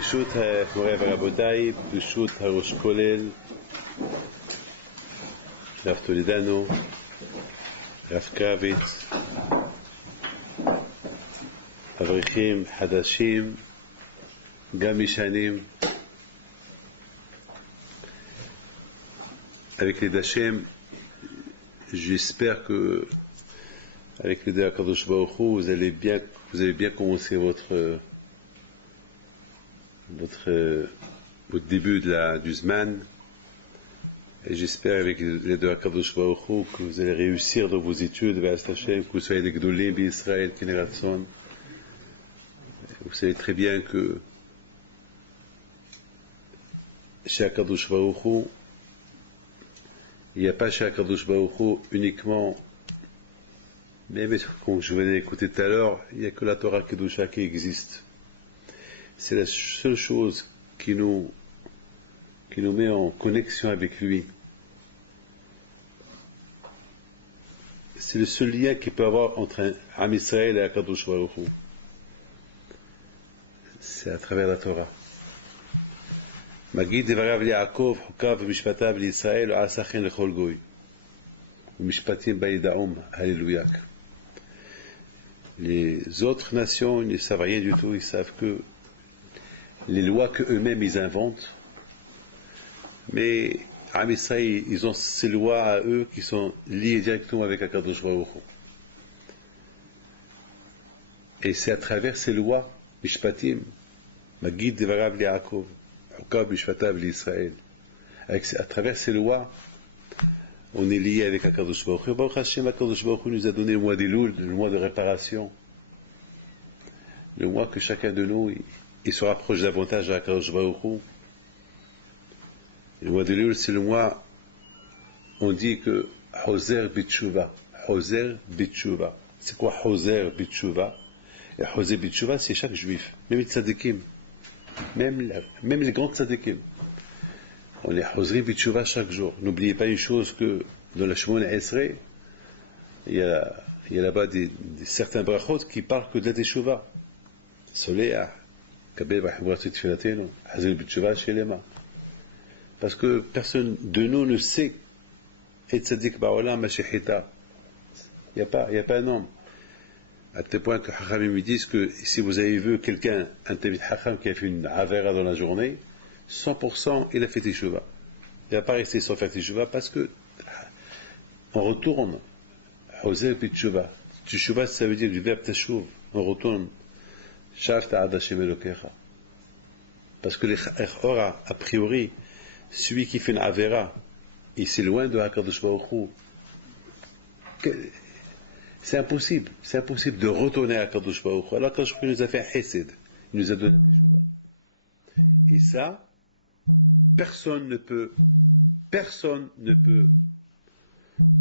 ברשות מורי ורבותיי, ברשות הראש כולל, רב טולדנו, רב קרביץ, אברכים חדשים, גם ישנים, avec les Hachem, j'espère que avec les Akadosh Baruch Hu, vous allez bien commencer votre début du Zman, et j'espère avec les deux Akadosh Baruch Hu que vous allez réussir dans vos études, que vous soyez des Gdolim d'Israël, Keneratson. Vous savez très bien que chez Akadosh Baruch Hu, il n'y a pas chez Akadosh Baruch Hu uniquement, mais comme je venais d'écouter tout à l'heure, il n'y a que la Torah Kedusha qui existe. C'est la seule chose qui nous met en connexion avec lui. C'est le seul lien qu'il peut y avoir entre Am Israël et Akadosh Baruch Hu. C'est à travers la Torah. מגיד דבריו ליעקב, חוקיו ומשפטיו לישראל, ועשה כן לכל גוי. ומשפטים בידעום, alléluia. Les autres nations, ils ne savent rien du tout, ils savent que les lois qu'eux-mêmes ils inventent, mais Am Israël, ils ont ces lois à eux qui sont liées directement avec Akadosh Baruch Hu. Et c'est à travers ces lois, Mishpatim, Magid Devarav Li'Yaakov, Hukab Mishpatav L'Israël. À travers ces lois, on est lié avec Akadosh Baruch Hu. Baruch Hashem, Akadosh Baruch Hu nous a donné le mois d'Elul, le mois de réparation, le mois que chacun de nous il se rapproche davantage de Akadosh Baruch Hu. Le mois d'Elul, c'est le mois, on dit que Hoser Bitshuva. Hoser Bitshuva. C'est quoi Hoser Bitshuva? Et Hoser Bitshuva, c'est chaque juif, même les tzadikim, même les grands tzadikim. On est Hosri Bitshuva chaque jour. N'oubliez pas une chose, que dans la Shemona Esrei, il y a là-bas certains brachot qui parlent que de la Teshuva. Soleah, Kabel Vahivratit Filatenu, Hosri Bitshuva Shelema. Parce que personne de nous ne sait et tzadik ba'olam mashihita. Il n'y a pas un homme. À tel point que Hachamim me disent que si vous avez vu quelqu'un, un Talmid Hacham qui a fait une avera dans la journée, 100% il a fait Teshuvah. Il n'a pas resté sans faire Teshuvah parce que on retourne. Hoser Teshuvah. Teshuvah, ça veut dire du verbe Teshuv. On retourne. Shavta ad Hashem Elokecha. Parce que a priori, celui qui fait une avera, il s'éloigne de Hakadosh Baruch Hu. C'est impossible de retourner à Kadosh Baruch Hu. Alors Kadosh Baruch Hu nous a fait un chesed, il nous a donné des Teshuvah. Et ça, personne ne peut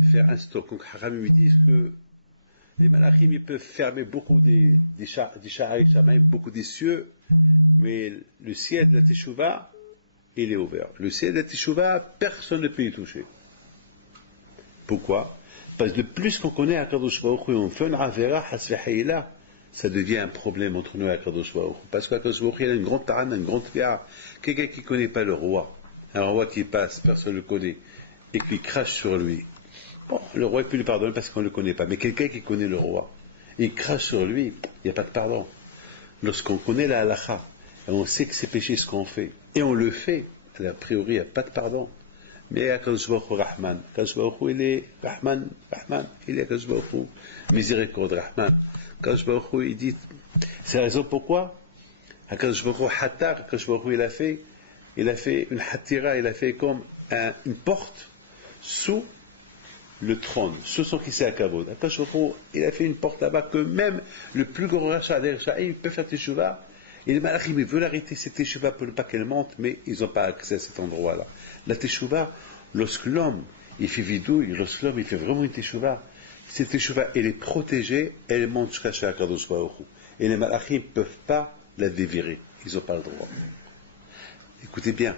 faire un stock. Donc Haramim me dit que les malachim ils peuvent fermer beaucoup des sha'arei shamayim, beaucoup des cieux, mais le ciel de la Teshuvah, il est ouvert. Le ciel de la Teshuvah, personne ne peut y toucher. Pourquoi? Parce que de plus qu'on connaît Akadosh Baruch Hu, on fait une avera, hasvehayla, ça devient un problème entre nous et Akadosh Baruch Hu. Parce qu'Akadosh Baruch Hu, il a une grande ta'ana, une grande tbi'a. Quelqu'un qui ne connaît pas le roi, un roi qui passe, personne ne le connaît, et qui crache sur lui. Bon, le roi peut lui pardonner parce qu'on ne le connaît pas. Mais quelqu'un qui connaît le roi, il crache sur lui, il n'y a pas de pardon. Lorsqu'on connaît la halakha, et on sait que c'est péché ce qu'on fait, et on le fait, a priori, il n'y a pas de pardon. Mais Akadosh Baruch Hu Rahman. Akadosh Baruch Hu, il est Rahman, il est Akadosh Baruch Hu, miséricorde, Rahman. Akadosh Baruch Hu, il dit, c'est la raison pourquoi Akadosh Baruch Hu Hatar, Akadosh Baruch Hu, il a fait une hatira, il a fait comme une porte sous le trône, sous son kisei hakavod. Akadosh Baruch Hu, il a fait une porte là-bas que même le plus grand rachat d'Ershaïm peut faire Teshuvah. Et les malachim, ils veulent arrêter cette Teshuvah pour ne pas qu'elle monte, mais ils n'ont pas accès à cet endroit-là. La Teshuvah, lorsque l'homme, il fait vidouille, lorsque l'homme, il fait vraiment une Teshuvah, cette Teshuvah, elle est protégée, elle monte jusqu'à chez Akadosh Baruch Hu. Et les malachim ne peuvent pas la dévirer. Ils n'ont pas le droit. Écoutez bien.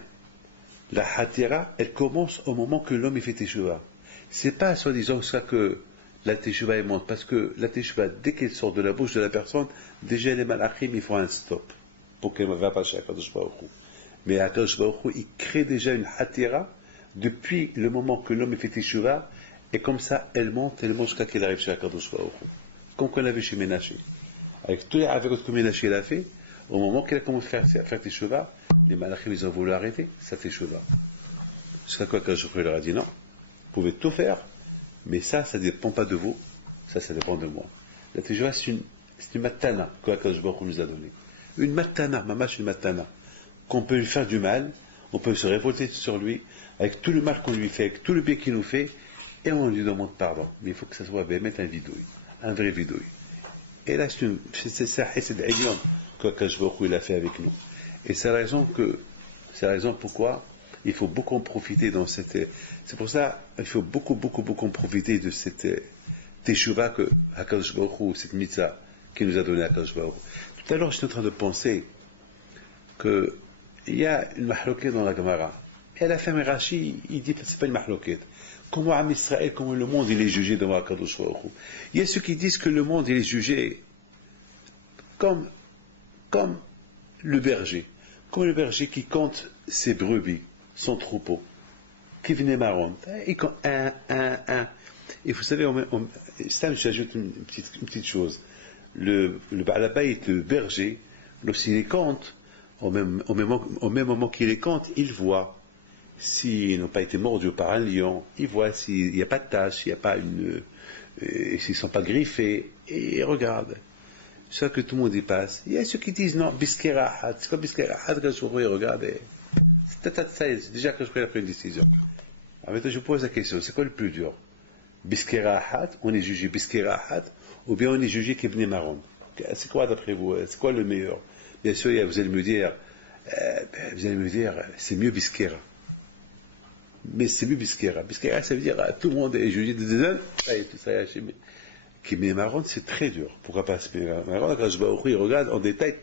La Hatira, elle commence au moment que l'homme, il fait Teshuvah. C'est pas, soi-disant, ça que la Teshuvah est monte, parce que la Teshuvah, dès qu'elle sort de la bouche de la personne, déjà les malachim, ils font un stop. pour qu'elle ne va pas chez Akadosh Baruch Hu. Mais Akadosh Baruch Hu, il crée déjà une hatira depuis le moment que l'homme fait teshuva, et comme ça, elle monte jusqu'à qu'elle arrive chez Akadosh Baruch Hu. Comme qu'on l'a vu chez Ménaché. Avec tous les avérots que Ménaché l'a fait, au moment qu'elle a commencé à faire teshuva, les malachim, ils ont voulu arrêter sa teshuva. Jusqu'à quoi Akadosh Baruch Hu leur a dit non, vous pouvez tout faire, mais ça ne dépend pas de vous, ça dépend de moi. La teshuva, c'est une matana que Akadosh Baruch Hu nous a donnée. Une matana, mamash une matana. Qu'on peut lui faire du mal, on peut se révolter sur lui, avec tout le mal qu'on lui fait, avec tout le bien qu'il nous fait, et on lui demande pardon. Mais il faut que ça soit mettre un vidouille, un vrai vidouille. Et là, c'est ça, c'est l'Elion que Akadosh Baruch Hu il a fait avec nous. Et c'est la raison pourquoi il faut beaucoup en profiter dans cette. C'est pour ça il faut beaucoup en profiter de cette teshuva que Akadosh Baruch Hu, cette mitzvah qu'il nous a donné Akadosh Baruch Hu. Tout à l'heure, j'étais en train de penser que il y a une mahloquette dans la Gemara. Et à la fin, Rashi, il dit que ce n'est pas une mahloquette. Comment Am Israël, comment le monde il est jugé devant Akadosh Baruch Hu. Il y a ceux qui disent que le monde il est jugé comme le berger. Comme le berger qui compte ses brebis, son troupeau, qui venait marron. Il compte un. Et vous savez, ça, j'ajoute une petite chose. Le Baalabait, le berger, lorsqu'il les compte, au même moment qu'il les compte, il voit s'ils n'ont pas été mordus par un lion, il voit s'il n'y a pas de tache, s'ils ne sont pas griffés, et il regarde. C'est ça que tout le monde y passe. Il y a ceux qui disent non, biskerahat, c'est quoi biskerahat, quand je regarde, c'est déjà que je pris une décision. Alors maintenant je vous pose la question, c'est quoi le plus dur? Biskerahat, on est jugé biskerahat, ou bien on est jugé kibne marron? C'est quoi d'après vous? C'est quoi le meilleur? Bien sûr, vous allez me dire, c'est mieux biskera. Mais c'est mieux biskera. Biskera, ça veut dire, tout le monde est jugé de deux ans, ça y est, tout ça y est, Kibne marron, c'est très dur. Pourquoi pas Kibne marron? Quand je vois il regarde en détail,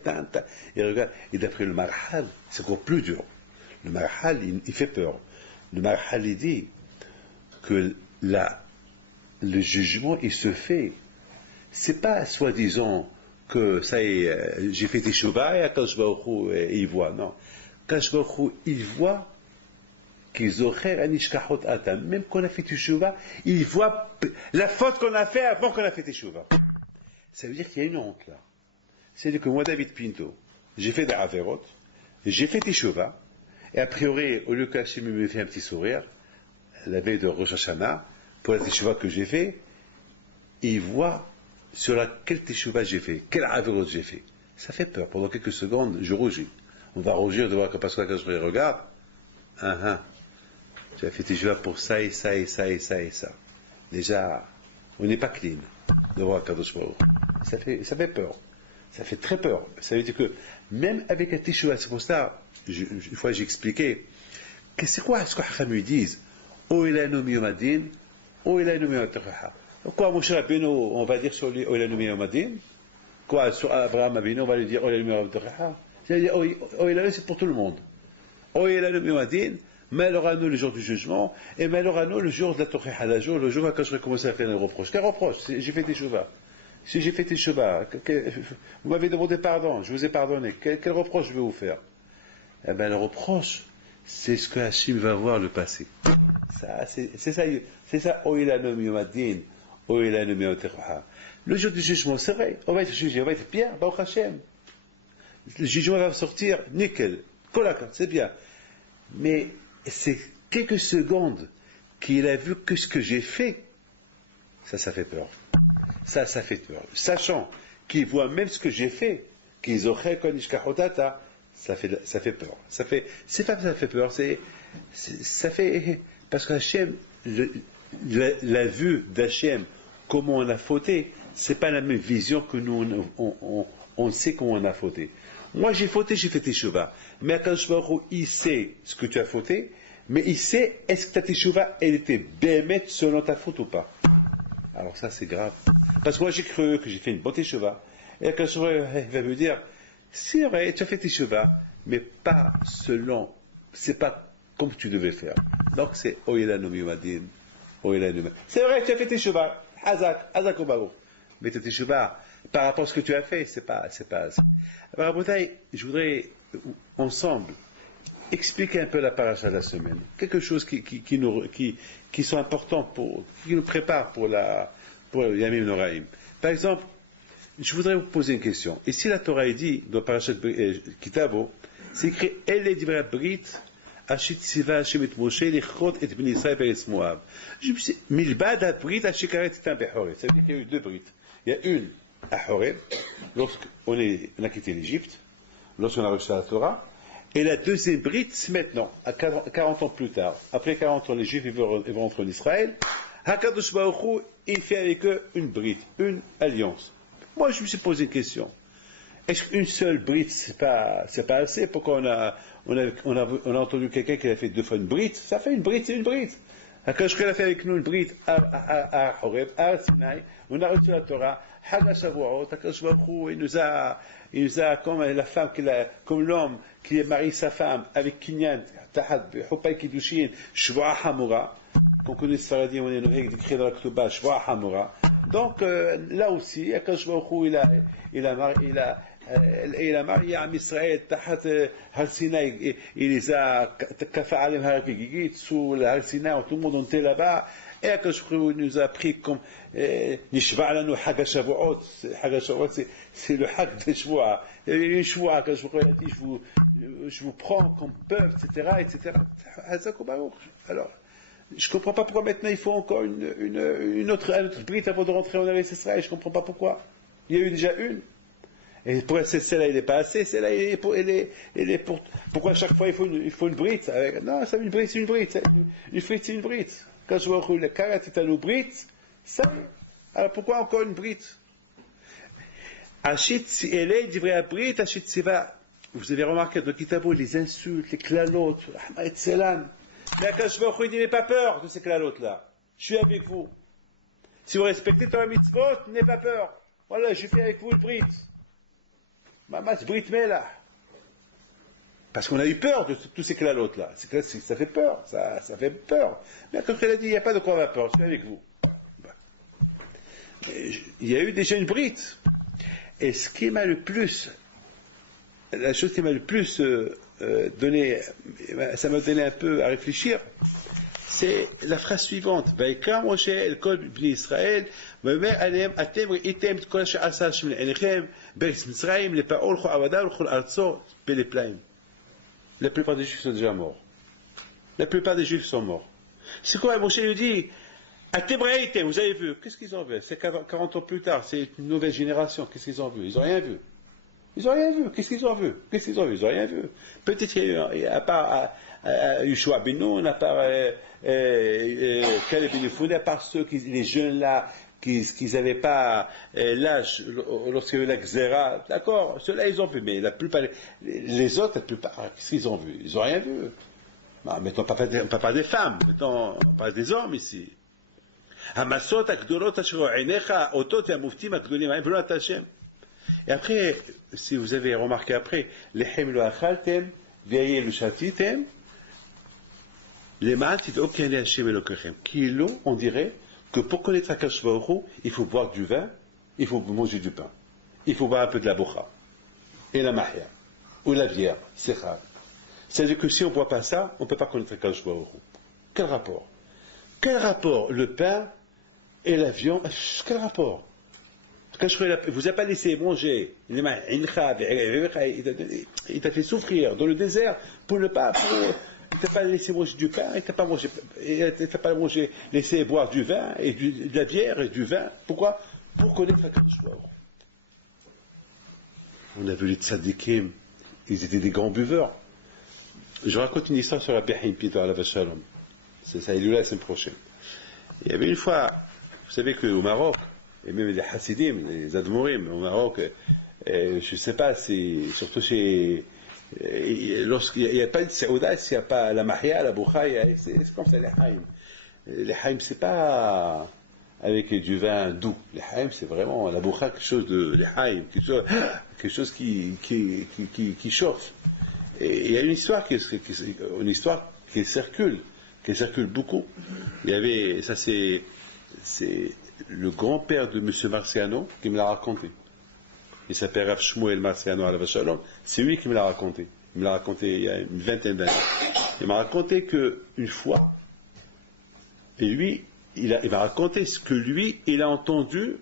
il regarde. Et d'après le Marhal, c'est encore plus dur. Le Marhal, il fait peur. Le Marhal, il dit que le jugement, il se fait. C'est pas soi-disant que ça y est, j'ai fait des chouba et Akadosh Baruch Hu, il voit. Non. Akadosh Baruch Hu, il voit qu'ils auraient un ishkachot atam. Même qu'on a fait des chouba, il voit la faute qu'on a fait avant qu'on a fait des chouba. Ça veut dire qu'il y a une honte là. C'est-à-dire que moi, David Pinto, j'ai fait des averot, j'ai fait des chouba, et a priori, au lieu qu'Hachem me fait un petit sourire, la veille de Rosh Hashanah, pour la teshuva que j'ai fait, il voit sur laquelle teshuva j'ai fait, quel averot j'ai fait. Ça fait peur. Pendant quelques secondes, je rougis. On va rougir de voir que parce que quand je regarde, tu as fait teshuva pour ça et ça et ça et ça et ça. Déjà, on n'est pas clean de voir Kadosh Baruch. Ça fait peur. Ça fait très peur. Ça veut dire que même avec un teshuva, c'est pour ça, une fois j'ai expliqué, que c'est quoi ce que Hacham lui disent? O ilanu miyomadin, o ilanu miyomatechaha. Quoi, Moshe Rabbeinu, on va dire sur lui, o ilanu miyomadin? Quoi, sur Abraham Abinu, on va lui dire, o ilanu miyomatechaha? C'est-à-dire, o ilanu, c'est pour tout le monde. O ilanu miyomadin, malheur à nous le jour du jugement, et malheur à nous le jour de la Tocheha, le jour où quand je vais commencer à faire des reproches. Quel reproche? J'ai fait des chouva. Si j'ai fait des chouva, vous m'avez demandé pardon, je vous ai pardonné. Quel reproche je vais vous faire? Eh bien, le reproche, c'est ce que Hachim va voir le passé. C'est ça, Oilanu miyomadin, Oilanu miyotecha. Le jour du jugement, c'est vrai, on va être jugé, on va être bien, Baruch Hashem. Le jugement va sortir, nickel, kolaka, c'est bien. Mais c'est quelques secondes qu'il a vu que ce que j'ai fait, ça fait peur. Ça fait peur. Sachant qu'ils voient même ce que j'ai fait, qu'ils auraient konnish kahotata, ça fait peur. C'est pas que ça fait peur, ça fait, parce qu'Hachem, la vue d'Hachem, comment on a fauté, c'est pas la même vision que nous, on sait comment on a fauté. Moi j'ai fauté, j'ai fait teshuva. Mais Akadosh Baruch Hu, il sait ce que tu as fauté, mais il sait est-ce que ta teshuva, elle était bémet selon ta faute ou pas. Alors ça c'est grave. Parce que moi j'ai cru que j'ai fait une bonne teshuva. Et Akadosh Baruch Hu, il va me dire, c'est vrai, tu as fait teshuva, mais pas selon, c'est pas comme tu devais faire. Donc c'est Oyelanu miyomadin, Oyelanu. C'est vrai, tu as fait teshuva, Hazak ou Baruch. Mais ta teshuva, par rapport à ce que tu as fait, c'est pas. Alors, je voudrais, ensemble, expliquer un peu la paracha de la semaine. Quelque chose qui sont importants qui nous prépare pour Yamim Noraim. Par exemple, je voudrais vous poser une question. Ici, la Torah est dit, dans Parashat Kitabo, c'est écrit Elle est divrei brit, Ashit Siva Hashem et Moshe, Lichot et Ben Israël Beretz Moab. Je me suis dit, Milbad Brit, Ashikaret Titan Behoreb. Ça veut dire qu'il y a eu deux brites. Il y a une à Horeb, lorsqu'on a quitté l'Égypte, lorsqu'on a reçu la Torah, et la deuxième brite, maintenant, à 40 ans plus tard. Après 40 ans, les Juifs vont rentrer en Israël. HaKadosh Baruch Hu, il fait avec eux une brite, une alliance. Moi, je me suis posé une question. Est-ce qu'une seule brite, c'est pas assez? Pourquoi on a entendu quelqu'un qui a fait deux fois une brite? Ça fait une brite, c'est une brite. HaKadosh Baruch Hu a fait avec nous une brite à Horeb, à Sinaï. On a reçu la Torah. Hagashavuot, HaKadosh Baruch Hu, il nous a comme l'homme qui marie sa femme avec Kinyan, Tahad, Hopay Kiddushin, Shvoa Hamura, qu'on connaît ce Faradi, on est décrit dans la Ktuba, Shvoa Hamura. Donc, là aussi, HaKadosh Baruch Hu, il a marié à Israël, Tahad, Har Sinai, il les a, Kafa Alem Harapigigit, sous le Har Sinai, tout le monde était là-bas, et HaKadosh Baruch Hu nous a pris comme, Nishva Lanu Hag HaShavuot, c'est le Hag de Shvoa. Il y a une Shvoa, HaKadosh Baruch Hu a dit, je vous prends comme peuple, etc. Alors, je ne comprends pas pourquoi maintenant il faut encore un autre brite avant de rentrer en Eretz Israël. Je ne comprends pas pourquoi. Il y a eu déjà une. Et pour celle-là, il n'est pas assez. Celle-là, elle est pour. Pourquoi à chaque fois il faut une brite? Non, c'est une brite, c'est une brite. Une frite, c'est une brite. Quand je vois que le karat est à nos brites, ça y est. Alors pourquoi encore une brite? Achit, si elle est divrei brit, achit siva. Vous avez remarqué dans le Kitabo les insultes, les clalotes, Ahmad Selam. Mais Akash Baruch Hu, il n'avez pas peur de ces clalotes-là. Je suis avec vous. Si vous respectez Torah Mitzvot, n'ayez pas peur. Voilà, je fais avec vous le brit. Mamas brit mela. Parce qu'on a eu peur de tous ces clalotes-là. Ça fait peur, ça fait peur. Mais quand elle a dit, il n'y a pas de quoi avoir peur, je suis avec vous. Il y a eu déjà une brite. Et ce qui m'a le plus, la chose qui m'a le plus donné, ça m'a donné un peu à réfléchir, c'est la phrase suivante. Vaikam Moshe el kol bnei Israël, vayomer aleim atem reitem kol asher asa Hashem le'enechem, beretz Mitzrayim, le'pa'ol l'chol avada l'chol artso peleplayim. La plupart des Juifs sont déjà morts. La plupart des Juifs sont morts. C'est quoi? Moshe lui dit, atem reitem, vous avez vu? Qu'est-ce qu'ils ont vu? C'est 40 ans plus tard, c'est une nouvelle génération. Qu'est-ce qu'ils ont vu? Ils n'ont rien vu. Ils n'ont rien vu. Qu'est-ce qu'ils ont vu? Ils n'ont rien vu. Peut-être qu'il y a eu, à part Yeshua ben Nun, à part Caleb ben Yefoune, à part les jeunes là, qui n'avaient pas l'âge lorsqu'il y a eu la Xéra, d'accord, ceux-là ils ont vu, mais la plupart, les autres, la plupart, qu'est-ce qu'ils ont vu? Ils n'ont rien vu. Bah, mettons, on ne parle pas des femmes, mettons, on parle des hommes ici. Hamasot akdolot asher einecha otot hamuftim akdolim haim v'lo Hashem. Et après, si vous avez remarqué après, Lechem lo achaltem, veillez le chatitem, les matit aucun Hashem elokechem. Kilo, on dirait que pour connaître Akash Baruch Hu, il faut boire du vin, il faut manger du pain, il faut boire un peu de la bocha, et la mahia, ou la bière, sechar. C'est-à-dire que si on ne boit pas ça, on ne peut pas connaître Akash Baruch Hu. Quel rapport? Quel rapport le pain et la viande? Quel rapport? Vous a pas laissé manger, il t'a fait souffrir dans le désert pour ne pas, il t'a pas laissé manger du pain, il t'a pas laissé boire du vin et de la bière et du vin. Pourquoi? Pour connaître la Kadosh Baruch Hu. On a vu les tzadikim, ils étaient des grands buveurs. Je raconte une histoire sur la Behim Pito à la Vachalom. C'est ça, il est là la semaine prochaine. Il y avait une fois, vous savez qu'au Maroc, et même les Hasidim, les Admorim au Maroc, je ne sais pas, surtout lorsqu'il n'y a pas de Saouda, s'il n'y a pas la Mahia, la Boucha, c'est comme ça les Haïm. Les Haïm, c'est pas avec du vin doux. Les Haïm, c'est vraiment la Boucha, quelque chose de les Haïm, quelque chose qui chauffe. Et il y a une histoire qui circule beaucoup. Il y avait, ça c'est le grand-père de M. Marciano qui me l'a raconté. il s'appelle Rav Shmuel Marciano Alav Shalom, c'est lui qui me l'a raconté. Il me l'a raconté il y a une vingtaine d'années. Il m'a raconté qu'une fois, et lui, il m'a raconté ce que lui, il a entendu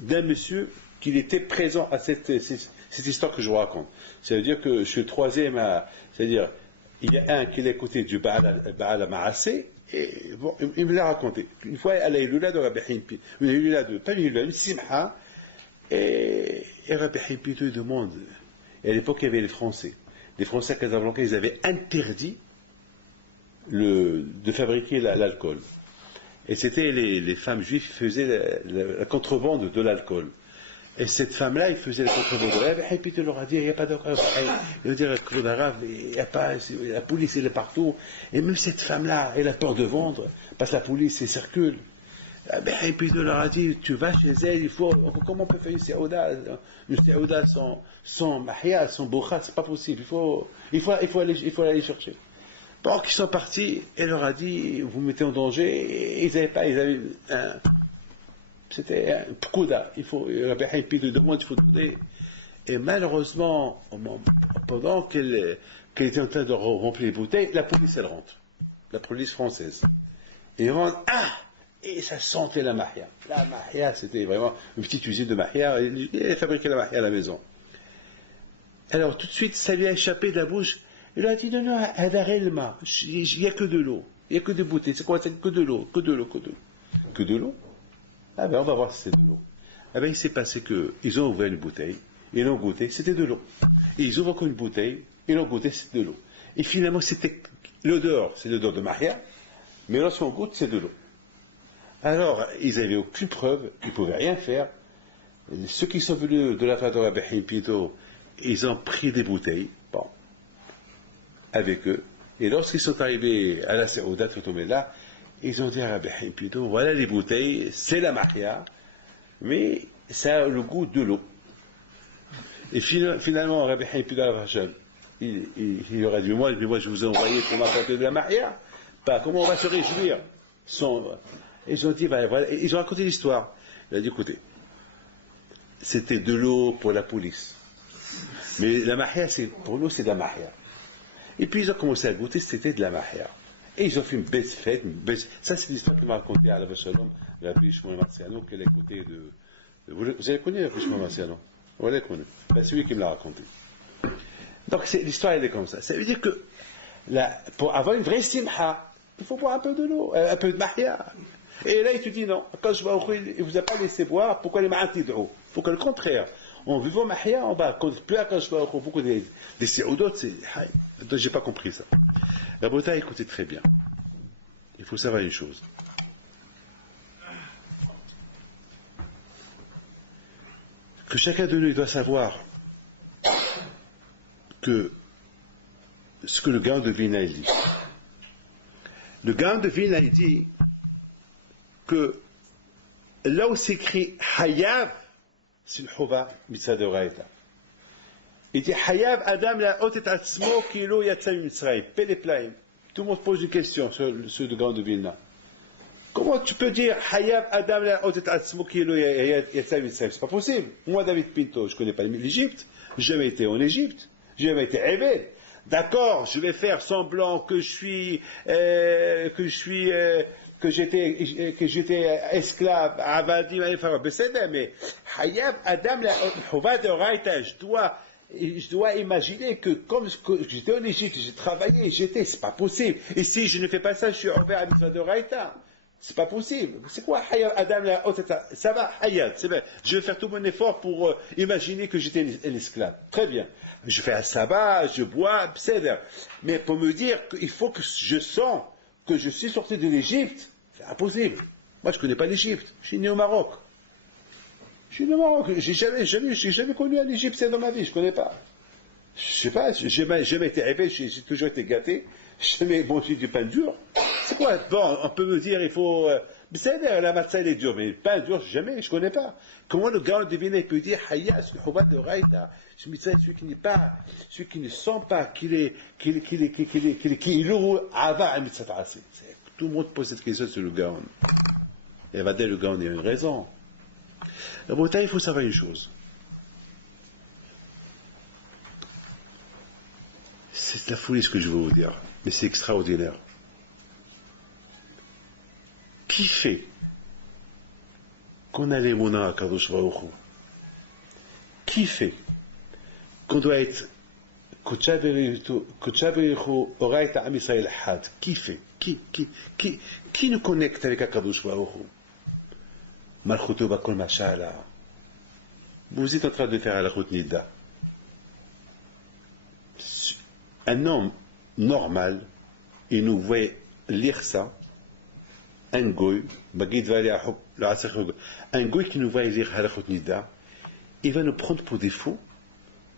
d'un monsieur qu'il était présent à cette histoire que je vous raconte. Ça veut dire que je suis le troisième à... C'est-à-dire, il y a un qui l'a écouté du Baal Ma'asé, et bon, il me l'a raconté. Une fois, elle a eu l'oula de Rabbi Himpi, une oula de, pas une oula, une simha, et Rabbi Himpi te demande, et à l'époque, il y avait les Français. Les Français à Casablanca, ils avaient interdit de fabriquer l'alcool. Et c'était les femmes juives qui faisaient la contrebande de l'alcool. Et cette femme-là, il faisait la contrebande de l'alcool. Et puis il leur a dit, il n'y a pas d'alcool. Il veut dire, Claude Arabe, il n'y a pas, la police, elle est partout. Et même cette femme-là, elle a peur de vendre, parce que la police, elle circule. Et puis il leur a dit, tu vas chez elle, comment on peut faire une séouda sans mahia, sans boukha, c'est pas possible. Il faut aller chercher. Donc ils sont partis, et leur a dit, vous me mettez en danger, et ils avaient c'était un pkouda, Rabbi Himpi de demande, il faut donner. Et malheureusement, pendant qu'elle était en train de remplir les bouteilles, la police elle rentre, la police française. Et ils rentrent, et ça sentait la mahia. La mahia, c'était vraiment une petite usine de mahia, elle fabriquait la mahia à la maison. Alors tout de suite, ça lui a échappé de la bouche. Il a dit, non, il n'y a que de l'eau. Il n'y a que des bouteilles. C'est quoi? C'est que de l'eau. Que de l'eau? Ah ben, on va voir si c'est de l'eau. Ah ben, il s'est passé qu'ils ont ouvert une bouteille, ils l'ont goûté, c'était de l'eau. Et ils ouvrent encore une bouteille, ils l'ont goûté, c'était de l'eau. Et finalement, c'était l'odeur, c'est l'odeur de Maria, mais lorsqu'on goûte, c'est de l'eau. Alors, ils n'avaient aucune preuve, ils ne pouvaient rien faire. Ceux qui sont venus de la part de Rabbi Himpito, ils ont pris des bouteilles, bon, avec eux. Et lorsqu'ils sont arrivés à la Séouda, là, ils ont dit à Rabbi Himpito, voilà les bouteilles, c'est la mahia, mais ça a le goût de l'eau. Et finalement, Rabbi Himpito, il leur a dit, moi je vous ai envoyé pour m'apporter de la mahia, pas comment on va se réjouir. Et ils ont dit, voilà, ils ont raconté l'histoire. Il a dit, écoutez, c'était de l'eau pour la police. Mais la mahia, pour nous, c'est de la mahia. Et puis ils ont commencé à goûter, c'était de la mahia. Et ils ont fait une belle fête, ça c'est l'histoire qu'il m'a raconté à Alav Shalom, Rabbi Shmuel Marciano, qu'elle a écouté de... Vous avez connu Rabbi Shmuel Marciano? Vous l'avez connu. C'est lui qui me l'a raconté. Donc l'histoire elle est comme ça. Ça veut dire que pour avoir une vraie simha, il faut boire un peu de l'eau, un peu de mahia. Et là il te dit non, quand je vois il ne vous a pas laissé boire, pourquoi les ma'ati d'eau? Il faut que le contraire. En vivant mahia, on va, plus à quand je vois beaucoup des séoudot, c'est... J'ai pas compris ça. La beauté, écoutez très bien. Il faut savoir une chose. Que chacun de nous doit savoir que ce que le Gaon de Vilna dit. Le Gaon de Vilna dit que là où s'écrit Hayav, c'est une chouva mitzvah de Raïta. Il dit Hayav Adam la otet atzmo kilo yatsa mitzrayim. Péléplaim. Tout le monde pose une question sur le Gaon de Vilna. Comment tu peux dire Hayav Adam la otet atzmo kilo yatsa mitzrayim? C'est pas possible. Moi, David Pinto, je connais pas l'Égypte. J'ai jamais été en Égypte. J'ai jamais été Éved. D'accord, je vais faire semblant que j'étais esclave, avadi, mais Hayav Adam la chouva de Raïta, je dois imaginer que comme j'étais en Égypte, j'ai travaillé, c'est pas possible. Et si je ne fais pas ça, je suis envers la mitzvah de Raïta. C'est pas possible. C'est quoi Hayat Adam la ça va, Hayat, c'est bien. Je vais faire tout mon effort pour imaginer que j'étais un esclave. Très bien. Je fais un sabbat, je bois, etc. Mais pour me dire qu'il faut que je sens que je suis sorti de l'Égypte, c'est impossible. Moi, je connais pas l'Égypte. Je suis né au Maroc. J'ai jamais connu un Égyptien dans ma vie, je connais pas. Je sais pas, j'ai jamais été rêvé, j'ai toujours été gâté, j'ai jamais mangé du pain dur. C'est quoi? Bon, on peut me dire, il faut, la matzah elle est dure, mais le pain dur, jamais, je connais pas. Comment le gars divin peut dire, Hayya, c'est le chouva de Raïta, celui qui ne sent pas, qu'il est lourd, ava, tout le monde pose cette question sur le Gaon. Et va dire, le Gaon, il y a une raison. La beauté, il faut savoir une chose. c'est de la folie ce que je veux vous dire, mais c'est extraordinaire. Qui fait qu'on a les mona à Kadosh Baruch Hu? Qui fait qu'on doit être qui fait? Qui nous connecte avec Akadosh Baruch Hu? Malchuto Bakol Mashala. Vous êtes en train de faire la route Nida. Un homme normal, il nous voit lire ça, un goy, un goy qui nous voit lire la route Nida, il va nous prendre pour défaut.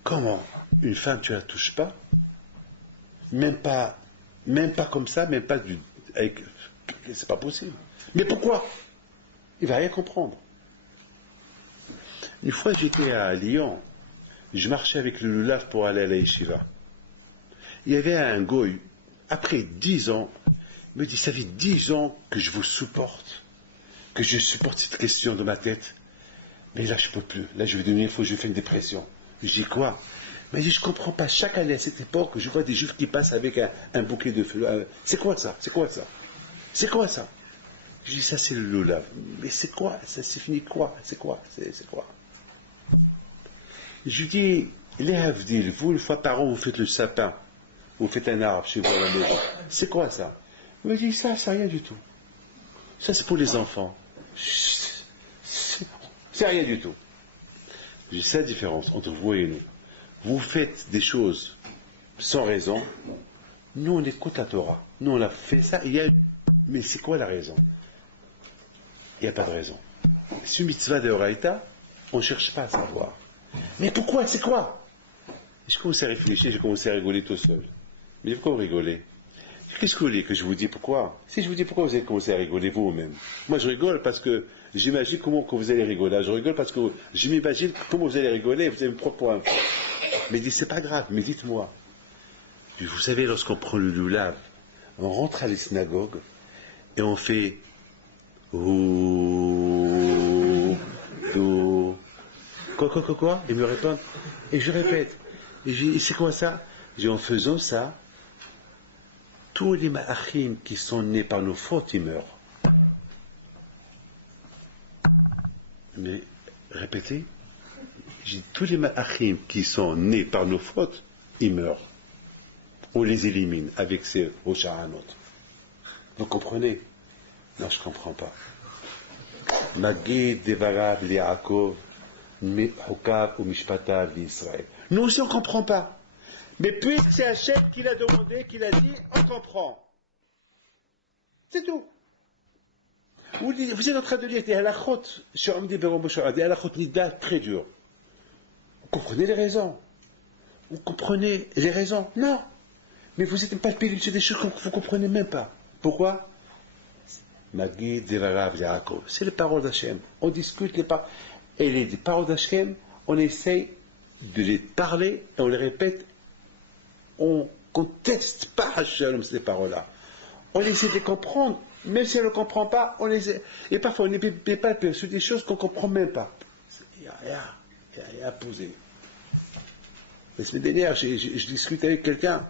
Comment une femme tu la touches pas, même pas comme ça, même pas c'est pas possible. Mais pourquoi? Il va rien comprendre. Une fois j'étais à Lyon, je marchais avec le lulav pour aller à la yeshiva. Il y avait un goy, après 10 ans, il me dit, ça fait 10 ans que je vous supporte, que je supporte cette question de ma tête, mais là je peux plus, là je vais devenir fou, je vais faire une dépression. Je dis quoi? Mais je ne comprends pas, chaque année à cette époque, je vois des juifs qui passent avec un bouquet de fleurs. C'est quoi ça? C'est quoi ça? C'est quoi ça? Je dis, ça c'est le lulav. Mais c'est quoi? Ça c'est fini quoi? C'est quoi? C'est quoi? Je lui dis, les Havdil, vous, une fois par an, vous faites le sapin, vous faites un arbre chez vous à la maison. C'est quoi ça? Il me dit, ça, c'est rien du tout. Ça, c'est pour les enfants. C'est rien du tout. J'ai cette différence entre vous et nous. Vous faites des choses sans raison. Nous, on écoute la Torah. Nous, on a fait ça. Mais c'est quoi la raison? Il n'y a pas de raison. C'est une mitzvah de Horaïta, on ne cherche pas à savoir. Mais pourquoi? C'est quoi? Je commence à réfléchir, j'ai commencé à rigoler tout seul. Mais pourquoi vous rigolez? Qu'est-ce que vous voulez que je vous dise pourquoi? Si je vous dis pourquoi, vous allez commencer à rigoler vous-même. Moi, je rigole parce que j'imagine comment que vous allez rigoler. Je rigole parce que je m'imagine comment vous allez rigoler. Vous allez me prendre pour un... Mais dites, c'est pas grave, mais dites-moi. Vous savez, lorsqu'on prend le lulav, on rentre à la synagogue et on fait... Quoi? Ils me répondent. Et je répète. Et je dis, c'est quoi ça? Je dis, en faisant ça, tous les ma'achim qui sont nés par nos fautes, ils meurent. Mais, répétez. J'ai tous les ma'achim qui sont nés par nos fautes, ils meurent. On les élimine avec ces Osha'anot. Vous comprenez? Non, je ne comprends pas. Magid devarav li'akov hukav ou mishpatav l'Israël. Nous aussi, on ne comprend pas. Mais puisque c'est Hachem qui l'a demandé, qui l'a dit, on comprend. C'est tout. Vous êtes en train de lire des halachot sur Amdi Berom Boshara, des halachot nida très durs. Vous comprenez les raisons? Vous comprenez les raisons? Non. Mais vous êtes palpé sur des choses que vous ne comprenez même pas. Pourquoi? Magid devarav Yaakov. C'est les paroles d'Hachem. On discute les paroles. Et les paroles d'Hachem, on essaye de les parler et on les répète. On ne conteste pas Hachem ces paroles-là. On essaie de les comprendre. Même si on ne comprend pas, on essaie. Et parfois on n'est pas sur des choses qu'on ne comprend même pas. Il y a rien à poser. La semaine dernière, je discute avec quelqu'un.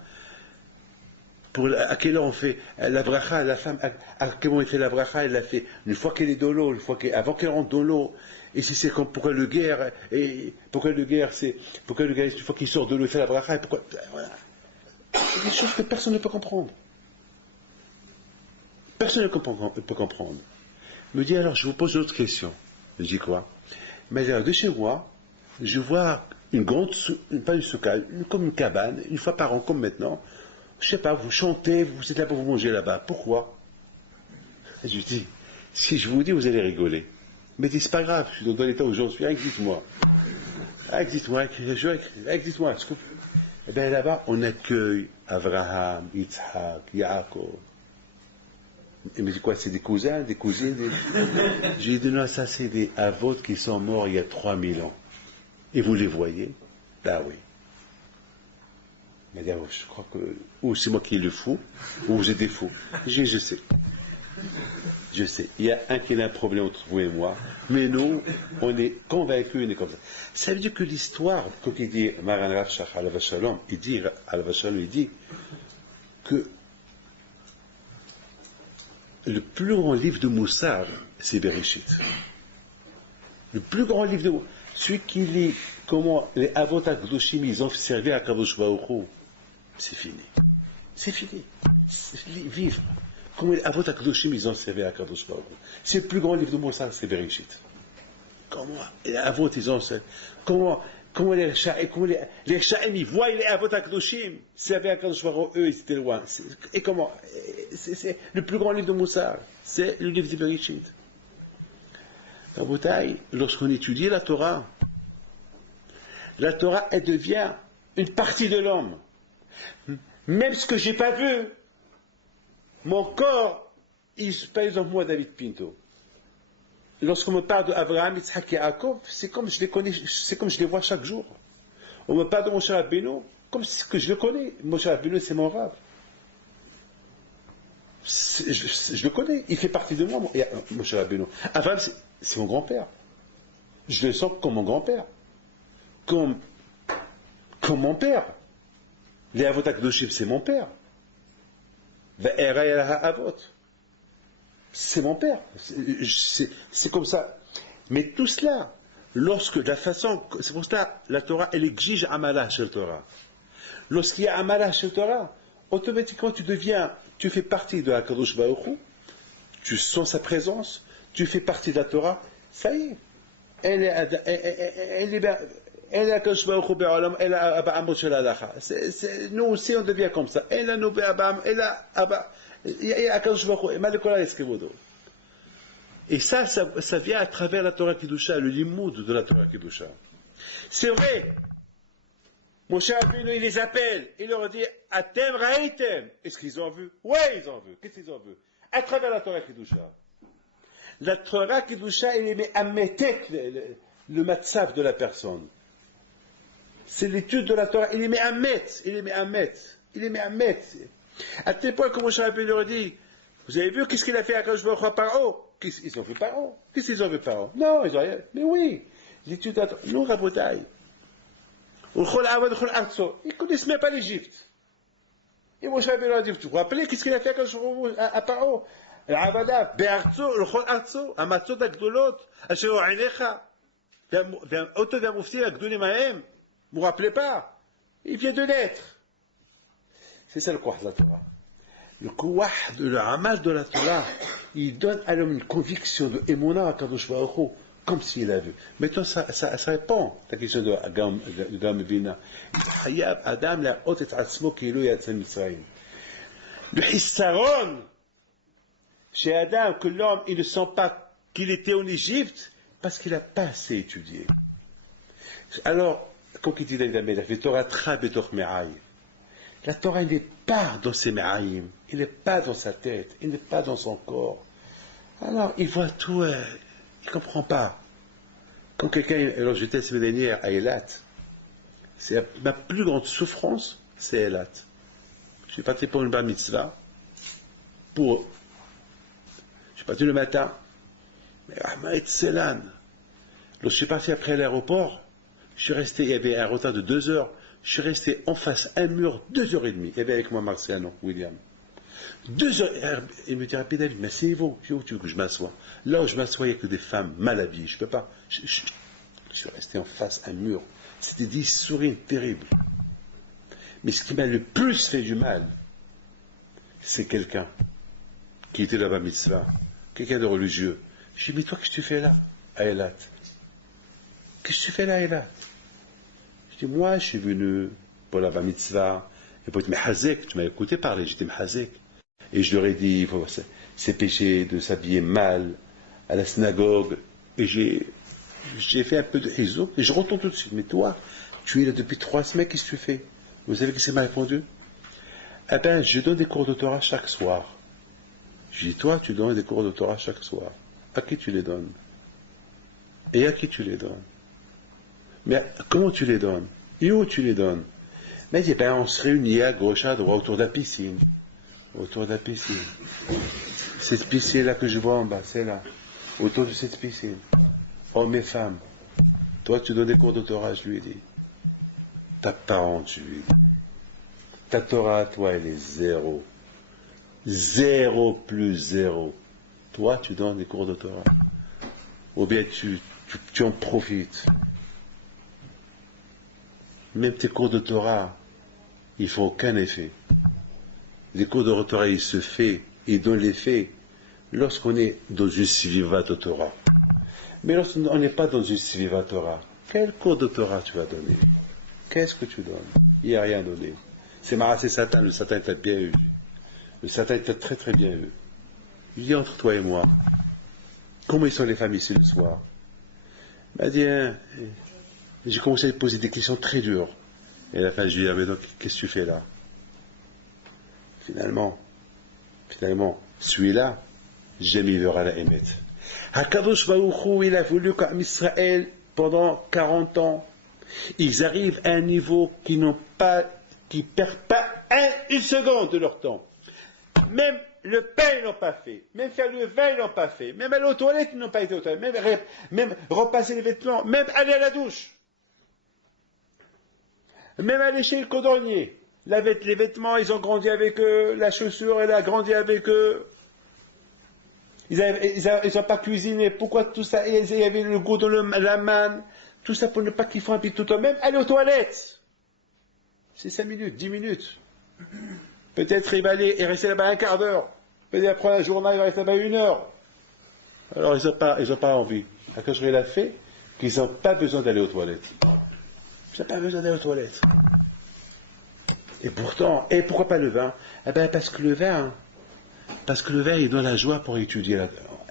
À quelle heure on fait la bracha, la femme, à quel moment elle fait la bracha, elle l'a fait une fois qu'elle est dans l'eau, avant qu'elle rentre dans l'eau, et si c'est comme pourquoi le guerre, c'est une fois qu'il sort de l'eau, il fait la bracha, et pourquoi, voilà. C'est des choses que personne ne peut comprendre. Personne ne peut comprendre. Me dit alors, je vous pose une autre question. Je dis quoi? Mais alors, de chez moi, je vois une grande, pas une souka, comme une cabane, une fois par an, comme maintenant. Je sais pas, vous chantez, vous êtes là pour vous manger là-bas. Pourquoi? Et je dis, si je vous dis, vous allez rigoler. Mais dis, c'est pas grave, je suis dans l'état où j'en suis, dites-moi. Dites-moi. Et bien là-bas, on accueille Abraham, Yitzhak, Yaakov. Il me dit quoi, c'est des cousins, des cousines? J'ai dit, non, ça c'est des avos qui sont morts il y a 3000 ans. Et vous les voyez? Là, oui. Il m'a dit, je crois que ou c'est moi qui est le fou, ou vous êtes des fous. Je sais. Je sais, il y a un qui a un problème entre vous et moi, mais nous, on est convaincus, on est comme ça. Ça veut dire que l'histoire, quand il dit Maran Rav Shach alav shalom, il dit que le plus grand livre de Moussar, c'est Bereshit. Le plus grand livre de Moussar, celui qui lit comment les Avot HaKadoshim, ils ont servi à Kadosh Baruch Hu, c'est fini. C'est fini. Vivre. Comment les Avot HaKadoshim, ils ont servi à Kadosh Baruch Hu. C'est le plus grand livre de Moussar, c'est Bereshit. Comment les Avot, ils ont servi. Comment les Sha'im, ils voient les Avot HaKadoshim servir à Kadosh Baruch Hu, eux, ils étaient loin. Et comment c'est le plus grand livre de Moussar, c'est le livre de Bereshit. Rabotai, lorsqu'on étudie la Torah, elle devient une partie de l'homme. Même ce que j'ai pas vu, mon corps, par exemple moi, David Pinto, lorsqu'on me parle d'Abraham, Yitzhak et Yaakov, c'est comme je les connais, c'est comme je les vois chaque jour. On me parle de Moshe Rabbeinu, comme que je le connais. Moshe Rabbeinu, c'est mon rave. Je le connais, il fait partie de moi, Moshe Rabbeinu. Abraham, c'est mon grand-père. Je le sens comme mon grand-père. Comme mon père. Les Avot HaKadoshim, c'est mon père. C'est mon père. C'est comme ça. Mais tout cela, lorsque la façon, c'est pour ça, la Torah, elle exige Amalah chez la Torah. Lorsqu'il y a Amalah chez la Torah, automatiquement tu fais partie de la Kadosh Baruch Hu, tu sens sa présence, tu fais partie de la Torah, ça y est. Elle est à Kadosh Baruch Hu be'olam, elle est à Ba'amot shel halacha. Nous aussi on devient comme ça. Elle a nous be'abam, elle a à Kadosh Baruch Hu, et malikola eskevodo. Et ça vient à travers la Torah Kedusha, le limoud de la Torah Kedusha. C'est vrai. Moshe Rabbeinu, il les appelle, il leur dit Atem Ra'item. Est-ce qu'ils ont vu? Oui, ils ont vu. Qu'est-ce qu'ils ont vu? À travers la Torah Kedusha. La Torah Kedusha, il met à mettek le matzav de la personne. C'est l'étude de la Torah, il met à mettre. À tel point que Moshe Rabbeinu leur dit vous avez vu qu'est-ce qu'il a fait à Kadosh Baruch Hu à Paro? Qu'est-ce qu'ils ont fait Paro? Qu'est-ce qu'ils ont fait Paro? Non, ils ont rien. Mais oui, l'étude de la Torah. Nous, Rabotai. Ils ne connaissent même pas l'Égypte. Et Moshe Rabbeinu a dit, vous vous rappelez qu'est-ce qu'il a fait à Paro? L'Avada, Be'arzo, l'Chol Arzo, Amatzot Agdolot, Asher O'inecha, Oto V'amufti Agdolim Haem. Vous vous rappelez pas? Il vient de naître. C'est ça le Kouah de la Torah. Le Kouah, le Amal de la Torah, il donne à l'homme une conviction de Emouna à Kadosh Baruch Hu, comme s'il a vu. Maintenant, ça répond à la question de Gam Vina. Hayab Adam la hot et atzmo kilo yatsa Mitzrayim. Le Hissaron, chez Adam, que l'homme, il ne sent pas qu'il était en Égypte, parce qu'il n'a pas assez étudié. Alors, quand il dit David Amelech, la Torah tra betoch me'ay. La Torah, il n'est pas dans ses me'ayim, il n'est pas dans sa tête, il n'est pas dans son corps. Alors, il voit tout, il ne comprend pas. Quand quelqu'un, alors j'étais la semaine dernière à Eilat, ma plus grande souffrance, c'est Eilat. J'ai parti pour une bar mitzvah, je suis parti le matin, mais Ahmed Selan, lorsque je suis parti après l'aéroport, je suis resté, il y avait un retard de 2 heures, je suis resté en face un mur 2h30, il y avait avec moi Marciano, William. 2 heures, il me dit, David, mais c'est vous, où tu veux que je m'assoie? Là où je m'assois, il n'y a que des femmes mal habillées, je ne peux pas. Je suis resté en face à un mur. C'était des sourires terribles. Mais ce qui m'a le plus fait du mal, c'est quelqu'un qui était là-bas, mitzvah, quelqu'un de religieux. Je dis, mais toi, qu'est-ce que tu fais là, à Eilat? Qu'est-ce que tu fais là, à Eilat? Je dis, moi, je suis venu pour la bar mitzvah, et pour être mehazek, tu m'as écouté parler, j'étais mehazek. Et je leur ai dit, c'est péché de s'habiller mal à la synagogue. Et j'ai fait un peu de hizo, et je retourne tout de suite. Mais toi, tu es là depuis 3 semaines, qu'est-ce que tu fais? Vous savez qui m'a répondu? Eh bien, je donne des cours de Torah chaque soir. Je dis, toi, tu donnes des cours de Torah chaque soir. À qui tu les donnes? Et à qui tu les donnes? Mais comment tu les donnes? Et où tu les donnes? Mais il dit, ben, on se réunit à gauche, à droite, autour de la piscine. autour de la piscine. Cette piscine-là que je vois en bas, c'est là. Autour de cette piscine. Hommes et femmes. Toi, tu donnes des cours de Torah, je lui ai dit. Ta parente, je lui ai dit. Ta Torah, toi, elle est zéro. Zéro plus zéro. Toi, tu donnes des cours de Torah. Ou bien tu en profites. Même tes cours de Torah, ils font aucun effet. Les cours de Torah, ils se font, ils donnent l'effet lorsqu'on est dans une Sviva de Torah. Mais lorsqu'on n'est pas dans une Sviva Torah, quel cours de Torah tu vas donner? Qu'est-ce que tu donnes? Il n'y a rien donné. C'est Marassé Satan, le Satan t'a bien eu. Le Satan t'a très très bien eu. Il dit entre toi et moi, comment ils sont les femmes ici le soir? Il m'a dit, j'ai commencé à lui poser des questions très dures. Et à la fin, je lui ai dit, mais donc, qu'est-ce que tu fais là? Finalement, celui-là, jamais il verra la Hémet. Hakadosh Baruch Hu, il a voulu qu'en Israël, pendant 40 ans, ils arrivent à un niveau qui ne perdent pas une seconde de leur temps. Même le pain, ils n'ont pas fait. Même faire le vin, ils n'ont pas fait. Même aller aux toilettes, ils n'ont pas été aux toilettes. Même repasser les vêtements. Même aller à la douche. Même aller chez le cordonnier. Les vêtements, ils ont grandi avec eux. La chaussure, elle a grandi avec eux. Ils n'ont pas cuisiné. Pourquoi tout ça? Il y avait le goût de la manne. Tout ça pour ne pas qu'ils font un petit tout. Même aller aux toilettes. C'est 5 minutes, 10 minutes. Peut-être il va aller et rester là-bas un quart d'heure. Peut-être après la journée, il va rester là-bas 1 heure. Alors ils n'ont pas envie. Quand je l'ai fait, qu'ils n'ont pas besoin d'aller aux toilettes. Ils n'ont pas besoin d'aller aux toilettes. Et pourtant, pourquoi pas le vin? Eh bien, parce que le vin, il donne la joie pour étudier.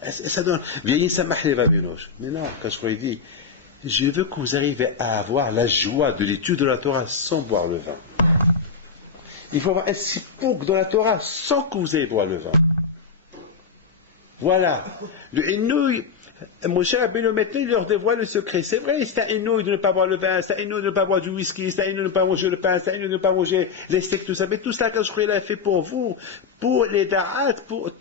Ça donne. Mais non, quand je lui dit, je veux que vous arriviez à avoir la joie de l'étude de la Torah sans boire le vin. Il faut avoir un sipouk dans la Torah sans que vous ayez boire le vin. Voilà. Le Inouï, Moshe Rabbeinu maintenant, il leur dévoile le secret. C'est vrai, c'est un Inouï de ne pas boire le vin, c'est un Inouï de ne pas boire du whisky, c'est un Inouï de ne pas manger le pain, c'est un Inouï de ne pas manger les steaks, tout ça. Mais tout ça, quand je l'a fait pour vous, pour les da'at, pour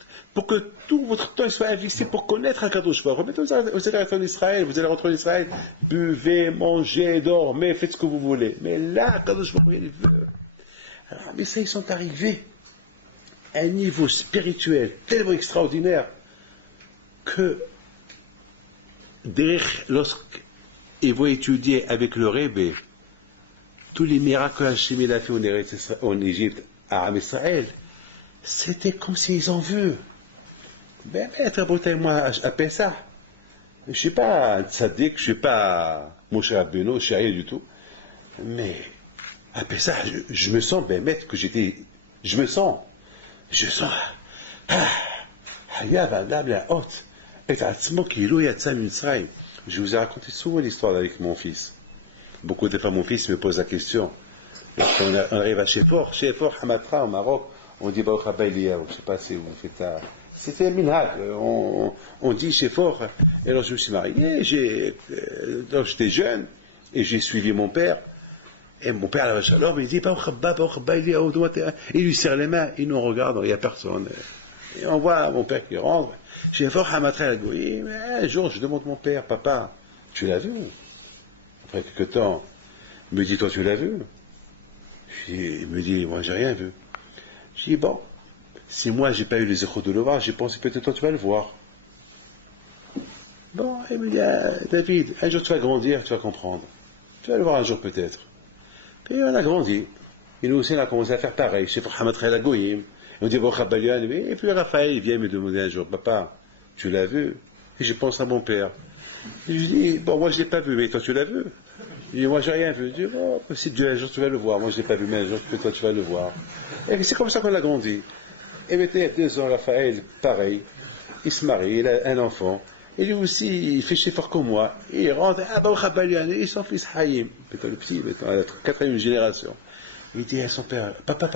que tout votre temps soit investi pour connaître un Kadosh Baruch Hu. Vous allez rentrer en Israël, en Israël, buvez, mangez, dormez, faites ce que vous voulez. Mais là, Kadosh Baruch Hu, il veut. Alors, mais ça, ils sont arrivés à un niveau spirituel tellement extraordinaire que lorsqu'ils vont étudier avec le Rebbe tous les miracles qu'Hachem a fait en Égypte, à Israël, c'était comme s'ils ont vu. Ben, maître, moi, à Pessah, je ne suis pas un tzaddik, je ne suis pas Moshe Rabbeinu, je ne suis rien du tout, mais après ça, je me sens, ben, maître, que je sens, Hayab Adam la haute, et Atzmo Kilo Yatzam Mitzrayim. Je vous ai raconté souvent l'histoire avec mon fils. Beaucoup de fois, mon fils me pose la question. Lorsqu'on arrive à Shefor, Hamatra, au Maroc, on dit Baruch Haba Eliyahu, je ne sais pas si vous faites ça. C'était un minhag, on dit Shefor. Et alors je me suis marié, j'étais jeune, et j'ai suivi mon père. Et mon père, la Shalom, il dit, il lui serre les mains, il nous regarde, il n'y a personne. Et on voit mon père qui rentre. J'ai fort Hamatra la Goïm. Un jour, je demande à mon père, papa, tu l'as vu? Après quelques temps, il me dit, toi, tu l'as vu? Il me dit, moi, j'ai rien vu. Je dis, bon, si moi, j'ai pas eu les échos de le voir, j'ai pensé, peut-être toi, tu vas le voir. Bon, il me dit, David, un jour, tu vas grandir, tu vas comprendre. Tu vas le voir un jour, peut-être. Puis on a grandi. Et nous aussi, on a commencé à faire pareil. C'est pour Hamatra la Goïm. On dit, et puis Raphaël, il vient me demander un jour, papa, tu l'as vu? Et je pense à mon père. Et je dis, bon, moi, je l'ai pas vu, mais toi, tu l'as vu? Il dit, moi, j'ai rien vu. Je dis, bon, si Dieu, un jour, tu vas le voir. Moi, je l'ai pas vu, mais un jour, toi, tu vas le voir. Et c'est comme ça qu'on a grandi. Et maintenant, il y a 2 ans, Raphaël, pareil. Il se marie, il a un enfant. Et lui aussi, il fait chez fort comme moi. Et il rentre, et son fils Haïm, peut-être le petit, maintenant, à la 4e génération. Il dit à son père, papa,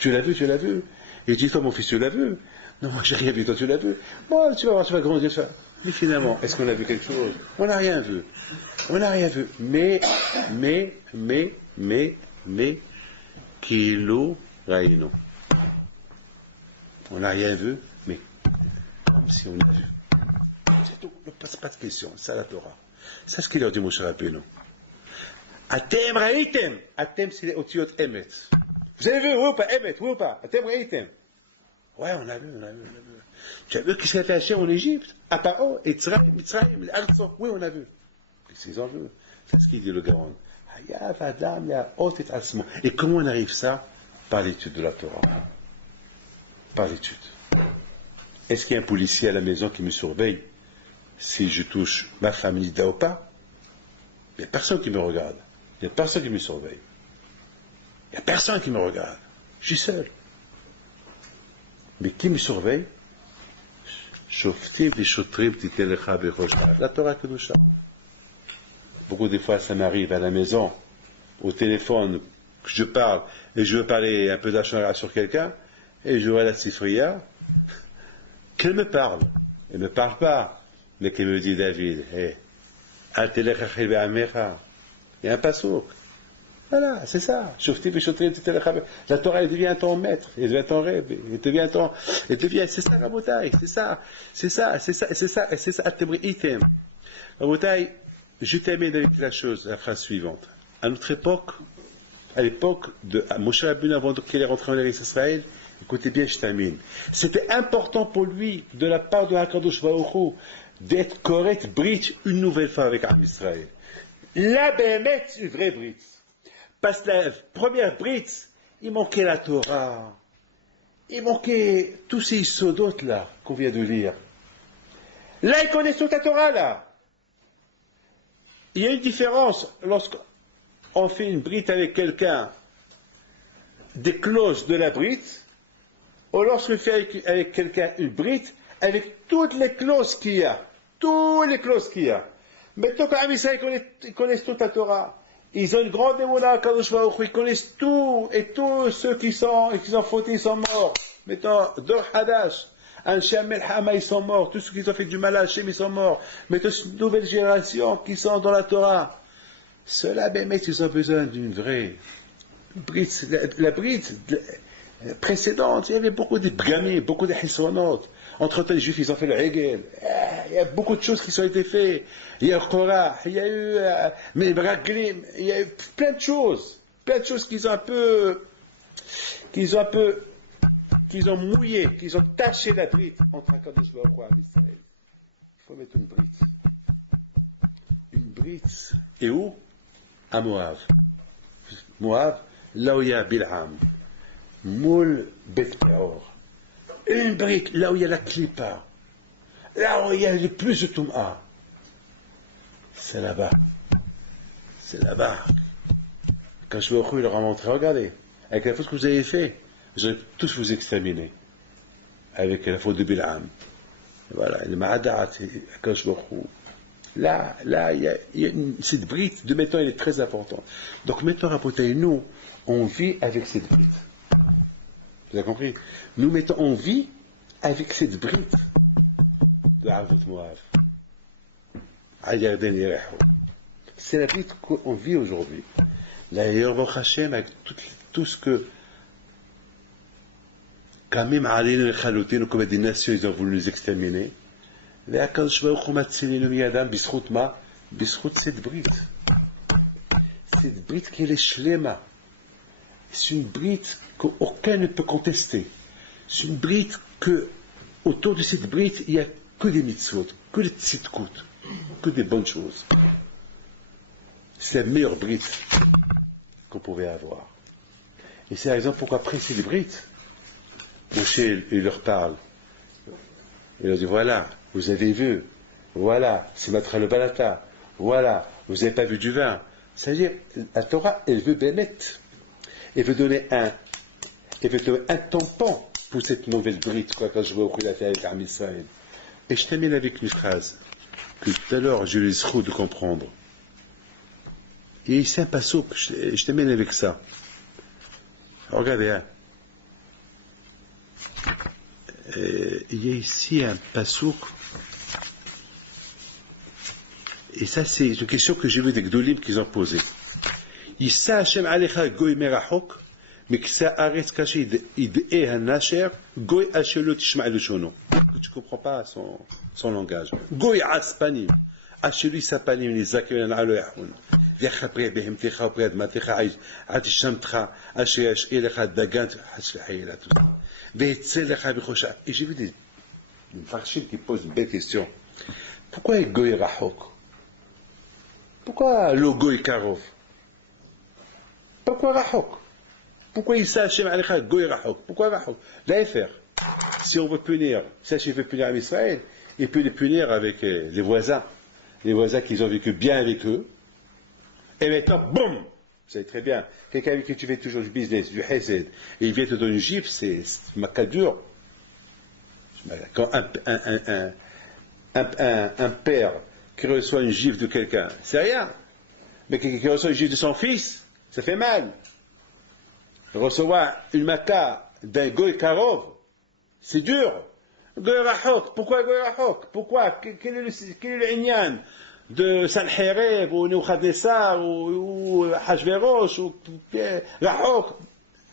tu l'as vu? Il dit, toi, mon fils, tu l'as vu? Non, moi, j'ai rien vu, toi, tu l'as vu? Bon, tu vas voir, tu vas grandir, ça. Mais finalement, est-ce qu'on a vu quelque chose? On n'a rien vu. Mais, Kilo Raino. On n'a rien vu, mais comme si on a vu. C'est tout, ne pose pas de questions, c'est la Torah. C'est ce qu'il leur dit Moshe Rabbeinu. Atem ra'item. Atem, c'est les otiyot emet. Vous avez vu, oui ou pas, emet, oui ou pas? Atem ra'item. Ouais, on a vu. Tu as vu qui s'est attaché en Égypte? À Paro, Mitzrayim, l'Arzo. Oui, on a vu. C'est ce qu'il dit le Gaon. Et comment on arrive ça? Par l'étude de la Torah. Par l'étude. Est-ce qu'il y a un policier à la maison qui me surveille si je touche ma famille ou pas? Il n'y a personne qui me regarde. Il n'y a personne qui me surveille. Il n'y a personne qui me regarde. Je suis seul. Mais qui me surveille? La Torah Kedusha. Beaucoup de fois, ça m'arrive à la maison, au téléphone, que je parle, et je veux parler un peu d'achat sur quelqu'un, et je vois la Sifriya, qu'elle me parle. Elle ne me parle pas, mais qu'elle me dit, David, hey, il y a un passouk. Voilà, c'est ça. La Torah, elle devient ton maître, elle devient ton rêve, c'est ça, Rabotai, c'est ça, At-Tebri'item. Rabotai, je termine avec la phrase suivante. À notre époque, à l'époque de Moshe Rabbeinu, avant qu'il est rentré en Israël, écoutez bien, je termine. C'était important pour lui, de la part de HaKadosh Baruch Hu, d'être correct, brit, une nouvelle fois avec Am Israël. La Béhémet, une vraie brit. Parce que la première brit, il manquait la Torah. Il manquait tous ces isodotes là, qu'on vient de lire. Là, ils connaissent toute la Torah, là. Il y a une différence lorsqu'on fait une brite avec quelqu'un, des clauses de la brite, ou lorsqu'on fait avec quelqu'un une brite, avec toutes les clauses qu'il y a. Toutes les clauses qu'il y a. Maintenant, quand ils connaissent toute la Torah, ils ont une grande émouna à Kadosh Baruch Hu, ils connaissent tout, et tous ceux qui sont fautés, ils sont morts. Maintenant, Dor Hadash, Anshe Melhama, ils sont morts. Tous ceux qui ont fait du mal à Hachem, ils sont morts. Mais toute cette nouvelle génération qui sont dans la Torah, ceux-là, ils ont besoin d'une vraie brite. La brite précédente, il y avait beaucoup de bgamis, beaucoup de hisronotes. Entre-temps, les Juifs, ils ont fait le Hegel. Il y a beaucoup de choses qui ont été faites. Il y a eu Korah, il y a eu Meraglim, il y a eu plein de choses. Plein de choses qu'ils ont mouillé, qu'ils ont taché la brite entre Akadosh Baruch Hu et Israël. Il faut mettre une brite. Une brite. Et où? À Moab. Moab, là où il y a Bilham. Moul Bet Peor. Une brite, là où il y a la Klippa. Là où il y a le plus de Toum'a. C'est là-bas. C'est là-bas. Quand je vais au Hu, il leur a montré, regardez, avec la faute que vous avez fait, je vais tous vous exterminer. Avec la faute de Bilham. Voilà, le Ma'adat, quand je vais au Hu. Là, cette brite de maintenant, elle est très importante. Donc maintenant, rapportez, nous, on vit avec cette brite. Vous avez compris? Nous mettons en vie avec cette brite de Arvet Moab. C'est la brite qu'on vit aujourd'hui. D'ailleurs, Baruch Hashem, avec tout ce que, quand même, comme des nations, ils ont voulu nous exterminer. והקדוש ברוך הוא מצילנו מידם בזכות מה? בזכות cette brite. Cette brite qui est שלמה. C'est une brite qu'aucun ne peut contester. C'est une brite que, autour de cette brite, il n'y a que des mitzvot, que des tzidkut, que des bonnes choses. C'est la meilleure brite qu'on pouvait avoir. Et c'est la raison pourquoi après cette brite, Moshe, il leur parle. Il leur dit, voilà, vous avez vu, voilà, c'est Matra le Balata, voilà, vous n'avez pas vu du vin. C'est-à-dire, la Torah, elle veut bémettre. Elle veut donner un tampon pour cette nouvelle brite, quoi, quand je vois au fait avec Am Israël. Et je termine avec une phrase que tout à l'heure j'ai eu le de comprendre. Et c'est un passouk, je termine avec ça. Regardez, hein. Il y a ici un passouk. Et ça, c'est une question que j'ai vue des Gdolim qu'ils ont posée. Issa Hashem Alecha Goy Merachok, Mais que ça arrête caché, il est un nacher, goy achelo tishma le chono. Que tu comprends pas son langage. Goy aspanim. Achelo sapanim, les zakirin alo yahun. Viachapre behem techa pred matecha aïj. Atishamtra, achesh, elecha dagant, hachlehaïla, tout ça. Vetzelecha bichosha. Et j'ai vu des farchim qui posent une belle question. Pourquoi goy rahok? Pourquoi le goy karov? Pourquoi rahok? Pourquoi il s'achève à l'échat goy rahok? Pourquoi rahok? L'affaire. Si on veut punir, si veut punir Israël, il peut les punir avec les voisins qui ont vécu bien avec eux. Et maintenant, boum! Vous savez très bien, quelqu'un avec qui tu fais toujours du business, du hesed, et il vient te donner une gifle, c'est ma dure. Quand un père qui reçoit une gifle de quelqu'un, c'est rien. Mais quelqu'un qui reçoit une gifle de son fils, ça fait mal. Recevoir une maca d'un goy karov, c'est dur. Goy rahok, pourquoi goy rahok? Pourquoi? Quel est le inyan de Sancherev ou Nebuchadnezzar ou Hachverosh ou rahok?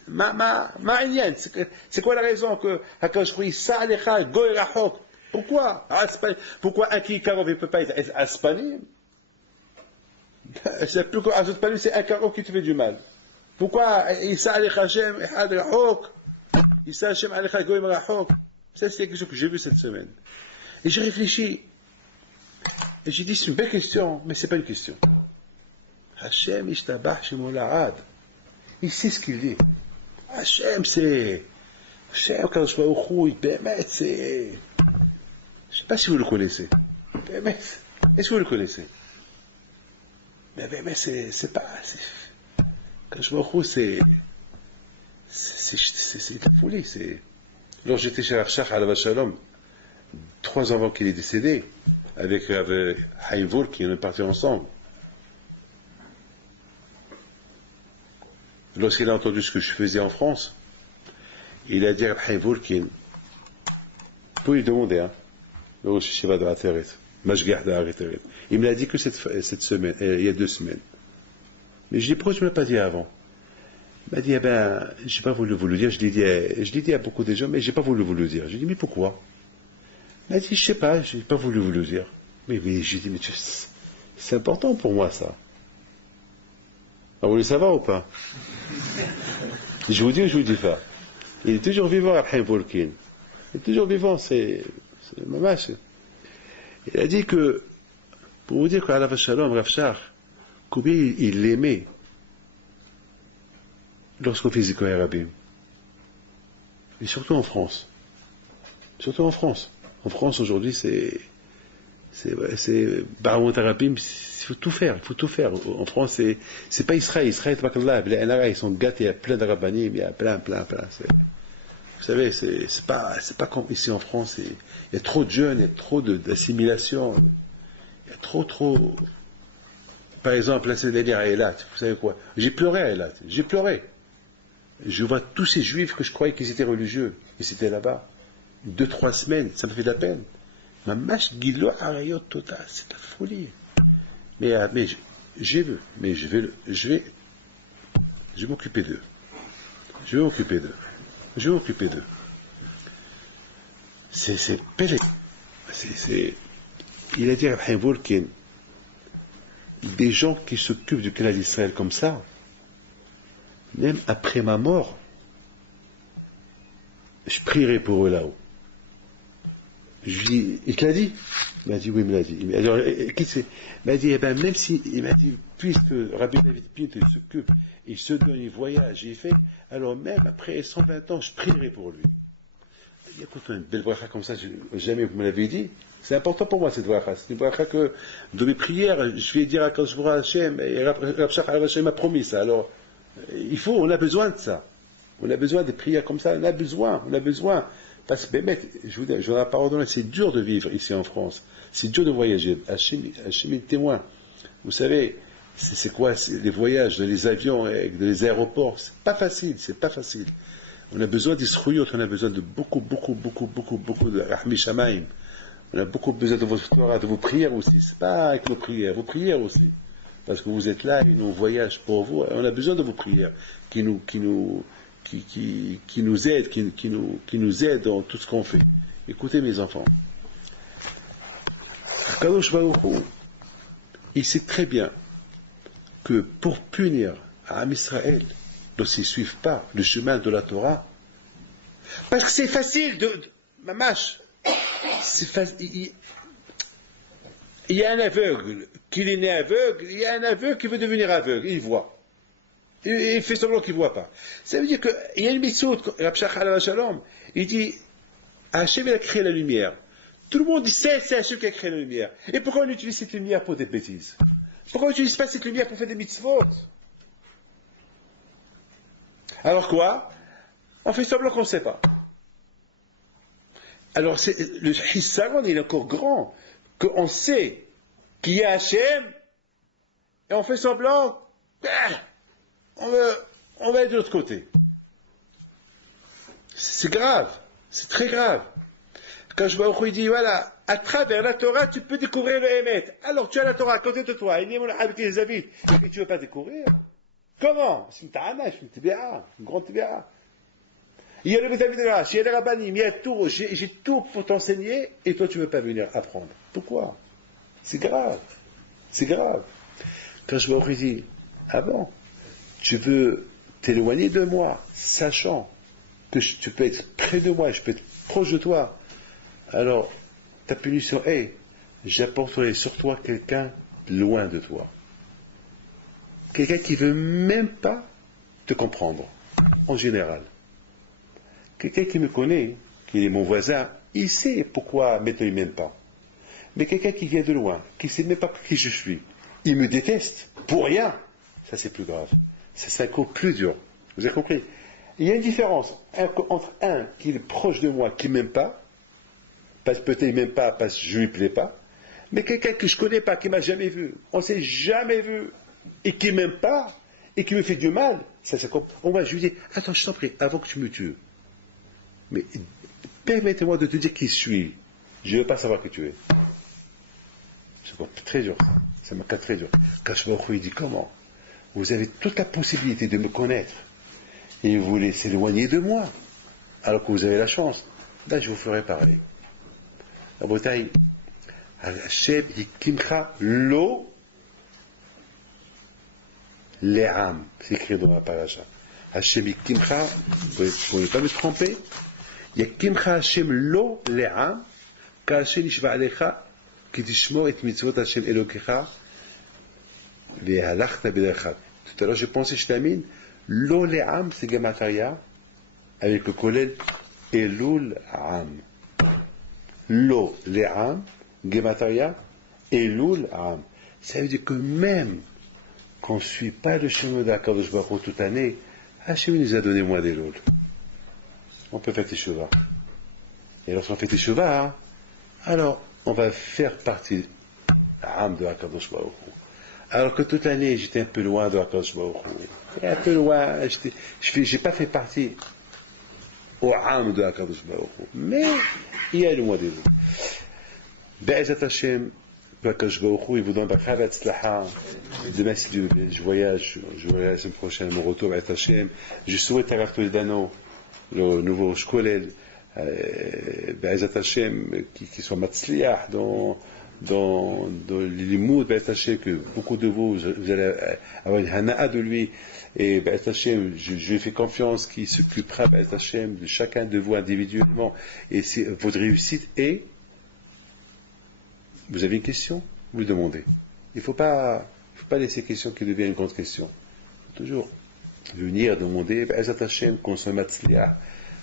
Ma inyan, c'est quoi la raison que Hakadosh Baruch Hu sa'alecha goy rahok? Pourquoi? Pourquoi un qui karov ne peut pas être aspanim? C'est plus qu'aspanim, c'est un karov qui te fait du mal. Pourquoi Issa Alech Hashem Ehad Rahok? Issa Hashem Alech Goyim Rahok? Ça, c'est quelque chose que j'ai vu cette semaine. Et j'ai réfléchi. Et j'ai dit, c'est une belle question, mais c'est pas une question. Hashem Ishtabah Shemolahad. Il sait ce qu'il dit. Hashem, c'est. Hashem, Kadosh Baruch Hu, Bémet, c'est. Je sais pas si vous le connaissez. Bémet. Est-ce que vous le connaissez? Mais Bémet, c'est pas. Kadosh Baruch Hu, c'est de la folie. Lorsque j'étais chez Arshach à la Shalom, 3 ans avant qu'il est décédé, avec Haïm Volki, on est partis ensemble. Lorsqu'il a entendu ce que je faisais en France, il a dit à Haïm Volki, vous pouvez lui demander, hein, le Rosh Yeshiva de Ateret, Mashgiach de Ateret. Il me l'a dit que cette semaine, il y a 2 semaines. Mais je dis, pourquoi tu ne me l'as pas dit avant? Il m'a dit, j'ai pas voulu vous le dire. Je l'ai dit à beaucoup de gens, mais j'ai pas voulu vous le dire. J'ai dit, mais pourquoi? Il m'a dit, je sais pas, j'ai pas voulu vous le dire. Mais j'ai dit, mais c'est important pour moi, ça. Vous voulez savoir ou pas? Je vous dis ou je vous dis pas? Il est toujours vivant, Abraham Volkin. Il est toujours vivant, c'est mamache. Il a dit que, pour vous dire qu'à la Shalom, Rav Shach, combien il l'aimait lorsqu'on fait Zikoy Rabim. Et surtout en France. Surtout en France. En France, aujourd'hui, c'est Baramot Rabim, il faut tout faire. En France, c'est pas Israël. Israël, ils sont gâtés, il y a plein de rabbanim, il y a plein. Vous savez, c'est pas comme ici en France, il y a trop de jeunes, il y a trop d'assimilation, il y a trop. Par exemple, la semaine dernière à Eilat, vous savez quoi? J'ai pleuré à Eilat, j'ai pleuré. Je vois tous ces juifs que je croyais qu'ils étaient religieux, ils étaient là-bas. 2-3 semaines, ça me fait de la peine. Ma mâche guilo arayot total, c'est la folie. Mais j'ai vu, mais je vais m'occuper d'eux. Je vais m'occuper d'eux. C'est belle. Il a dit à Abraham Volkin, des gens qui s'occupent du canal d'Israël comme ça, même après ma mort, je prierai pour eux là-haut. Je lui dis, il te l'a dit? Il m'a dit, oui, il me l'a dit. Alors, qui c'est? Il m'a dit, même si, il m'a dit, puisque Rabbi David Pinte s'occupe, il se donne, il voyage, il fait, alors même après 120 ans, je prierai pour lui. Il dit, écoute, une belle bracha comme ça, jamais vous me l'avez dit. C'est important pour moi, cette bracha. C'est une bracha que, dans mes prières, je vais dire à Kadosh Baruch Hu Hashem, et Rav Shach Hashem m'a promis ça. Alors, on a besoin de ça. On a besoin de prières comme ça, on a besoin. Parce que, je vous donne la parole, c'est dur de vivre ici en France. C'est dur de voyager. Hachem est témoin. Vous savez, c'est quoi les voyages, les avions, les aéroports? C'est pas facile. On a besoin d'Isrouyot, on a besoin de beaucoup de Rahmi Shamaim. On a beaucoup besoin de votre Torah, de vos prières aussi. C'est pas avec nos prières, vos prières aussi. Parce que vous êtes là et nous voyage pour vous. On a besoin de vos prières qui nous qui nous aide, qui nous aide dans tout ce qu'on fait. Écoutez mes enfants, Kadosh Baruch Hu, il sait très bien que pour punir Am Israël, lorsqu'ils ne suivent pas le chemin de la Torah, parce que c'est facile Mamash, il y a un aveugle, qu'il est né aveugle, il y a un aveugle qui veut devenir aveugle, il voit. Il fait semblant qu'il ne voit pas. Ça veut dire qu'il y a une mitzvot, Rab Shachar Shalom, il dit, Hachem il a créé la lumière. Tout le monde dit, c'est Hachem qui a créé la lumière. Et pourquoi on utilise cette lumière pour des bêtises? Pourquoi on n'utilise pas cette lumière pour faire des mitzvot? Alors quoi? On fait semblant qu'on ne sait pas. Alors le Hissaron il est encore grand, qu'on sait qu'il y a Hachem, et on fait semblant, on va aller de l'autre côté. C'est grave, c'est très grave. Quand je vois il dit, voilà, à travers la Torah, tu peux découvrir le Hémet. Alors tu as la Torah à côté de toi, il y a avec les Aviv, et tu ne veux pas découvrir. Comment? C'est une ta'ana, c'est une tibéa, une grande tibéa. Il y a le Betamidrash, il y a les Rabbanim, il y a tout, j'ai tout pour t'enseigner, et toi tu ne veux pas venir apprendre. Pourquoi? C'est grave, c'est grave. Quand je vois il dit, ah bon, tu veux t'éloigner de moi, sachant que tu peux être près de moi, je peux être proche de toi, alors ta punition est, j'apporterai sur toi quelqu'un loin de toi. Quelqu'un qui ne veut même pas te comprendre, en général. Quelqu'un qui me connaît, qui est mon voisin, il sait pourquoi ne ne m'aime pas. Mais quelqu'un qui vient de loin, qui ne sait même pas qui je suis, il me déteste, pour rien. Ça c'est plus grave. Ça c'est encore plus dur. Vous avez compris? Il y a une différence entre un qui est proche de moi, qui ne m'aime pas, parce que peut-être il ne m'aime pas parce que je ne lui plais pas, mais quelqu'un que je ne connais pas, qui ne m'a jamais vu, on ne s'est jamais vu, et qui ne m'aime pas, et qui me fait du mal, ça c'est comme... je lui dis, attends, je t'en prie, avant que tu me tues, mais permettez-moi de te dire qui je suis. Je ne veux pas savoir qui tu es. C'est très dur. Ça m'a très dur. Kashbaruch il dit comment? Vous avez toute la possibilité de me connaître et vous voulez s'éloigner de moi alors que vous avez la chance. Là, je vous ferai pareil. La bataille, Hashem Yikimcha Lo Le'am. C'est écrit dans la paracha. Hashem Yikimcha, vous ne pouvez pas me tromper. Yikimcha Hashem Lo Le'am, Kashem Yishva Alecha. Tout à l'heure, je pensais, je termine, lo le'am, c'est Gemataria, avec le kollel Elul Am. Lo le'am, Gemataria, Elul Am. Ça veut dire que même qu'on ne suit pas le chemin d'Akadosh Baruch Hu toute l'année, Hachem nous a donné moins d'Elul. On peut faire Teshuvah. Et lorsqu'on fait Teshuvah, alors, on va faire partie Am de Akadosh Baruch Hu. Alors que toute l'année, j'étais un peu loin de Akadosh Baruch Hu. Un peu loin, j'ai pas fait partie au Am de Akadosh Baruch Hu. Mais, il y a le mois des jours. Be'ezat Hashem, Akadosh Baruch Hu, il vous donne Bachavat Tzlaha. Demain, si je voyage la semaine prochaine, mon retour Be'ezat Hashem. Je souhaite à Toledano, le nouveau Shkolel, Be'ezat Hashem, qui soit Matzliach dans les limoud, Be'ezat Hashem, que beaucoup de vous allez avoir une hana'a de lui, et Be'ezat Hashem, je lui fais confiance qu'il s'occupera, Be'ezat Hashem, de chacun de vous individuellement, et c'est votre réussite. Et vous avez une question, vous le demandez. Il ne faut pas laisser les questions qui deviennent une grande question. Il faut toujours venir demander, Be'ezat Hashem, qu'on soit Matzliach,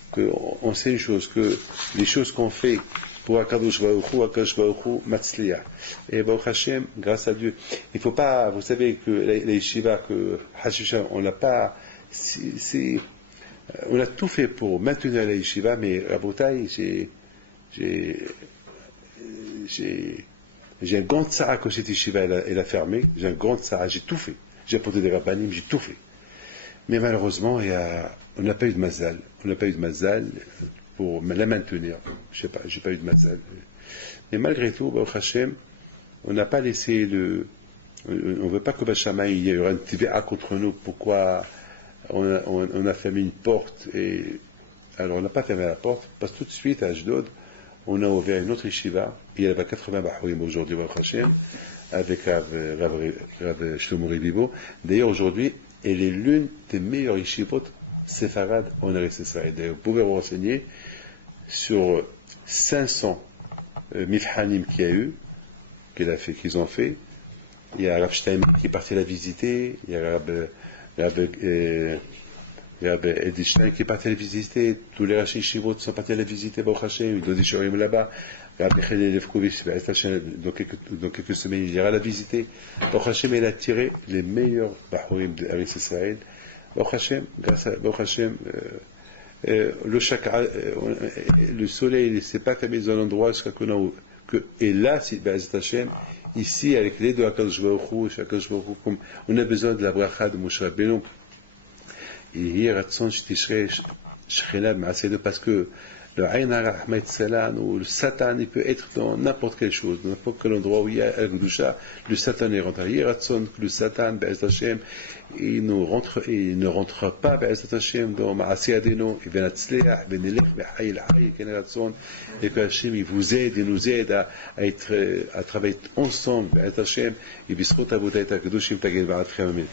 qu'on sait une chose, que les choses qu'on fait pour Akadosh Baruch Hu, Matzliach. Et Baruch Hashem, grâce à Dieu. Il ne faut pas, vous savez que les yeshivas, que Hashisha, on n'a pas, on a tout fait pour maintenir la yeshiva, mais à Botaï, j'ai un grand tsara quand cette yeshiva, elle a fermé. J'ai un grand tsara, j'ai tout fait. J'ai apporté des rabbanim, j'ai tout fait. Mais malheureusement, on n'a pas eu de mazal. On n'a pas eu de mazal pour la maintenir. Je sais pas, j'ai pas eu de mazal. Mais malgré tout, Baruch Hashem, on n'a pas laissé on ne veut pas que Bachama, il y ait un TVA contre nous. Pourquoi on a fermé une porte, et alors on n'a pas fermé la porte, parce que tout de suite à Ashdod, on a ouvert une autre yeshiva, il y avait 80 Bahouim aujourd'hui, Baruch Hashem, avec Rav Shlomo Ribibo. D'ailleurs, aujourd'hui, elle est l'une des meilleures yeshivot séfarades en Eretz Israël. D'ailleurs, vous pouvez vous renseigner sur 500 mifhanim qu'il y a eu, qu'ils ont fait. Il y a Rav Shtaim qui est parti la visiter, il y a Rav Edelstein qui est parti la visiter, tous les Rashi Shivot sont partis la visiter, Baruch Hashem, ils donnent des shurim là-bas. Rav Michael Lefkovitch, dans quelques semaines, il ira la visiter. Baruch Hashem, il a tiré les meilleurs Bahourim d'Eretz Israël. Baruch Hashem, grâce à Baruch Hashem, le soleil ne s'est pas fermé dans un endroit jusqu'à et là, Be'ezrat Hashem, ici, avec l'aide de HaKadosh Baruch Hu, comme on a besoin de la bracha de Moshe Rabbeinu, et hier, parce que le Aïn Rahmat Salan ou le Satan, il peut être dans n'importe quelle chose, dans n'importe quel endroit où il y a Al-Gdusha, le Satan est rentré. Hier, que le Satan, Be'ezrat Hashem, il ne rentre pas, Be'ezrat Hashem, dans Ma'asi Adeno, et Ben Atzleach, Ben Elech, Be'hay El-Hay, Ken Ratson, et que Hashem, il vous aide, il nous aide à travailler ensemble, Be'ezrat Hashem, et Bisrot Avodat HaKadoshim Tagel Ba'atchem Amen.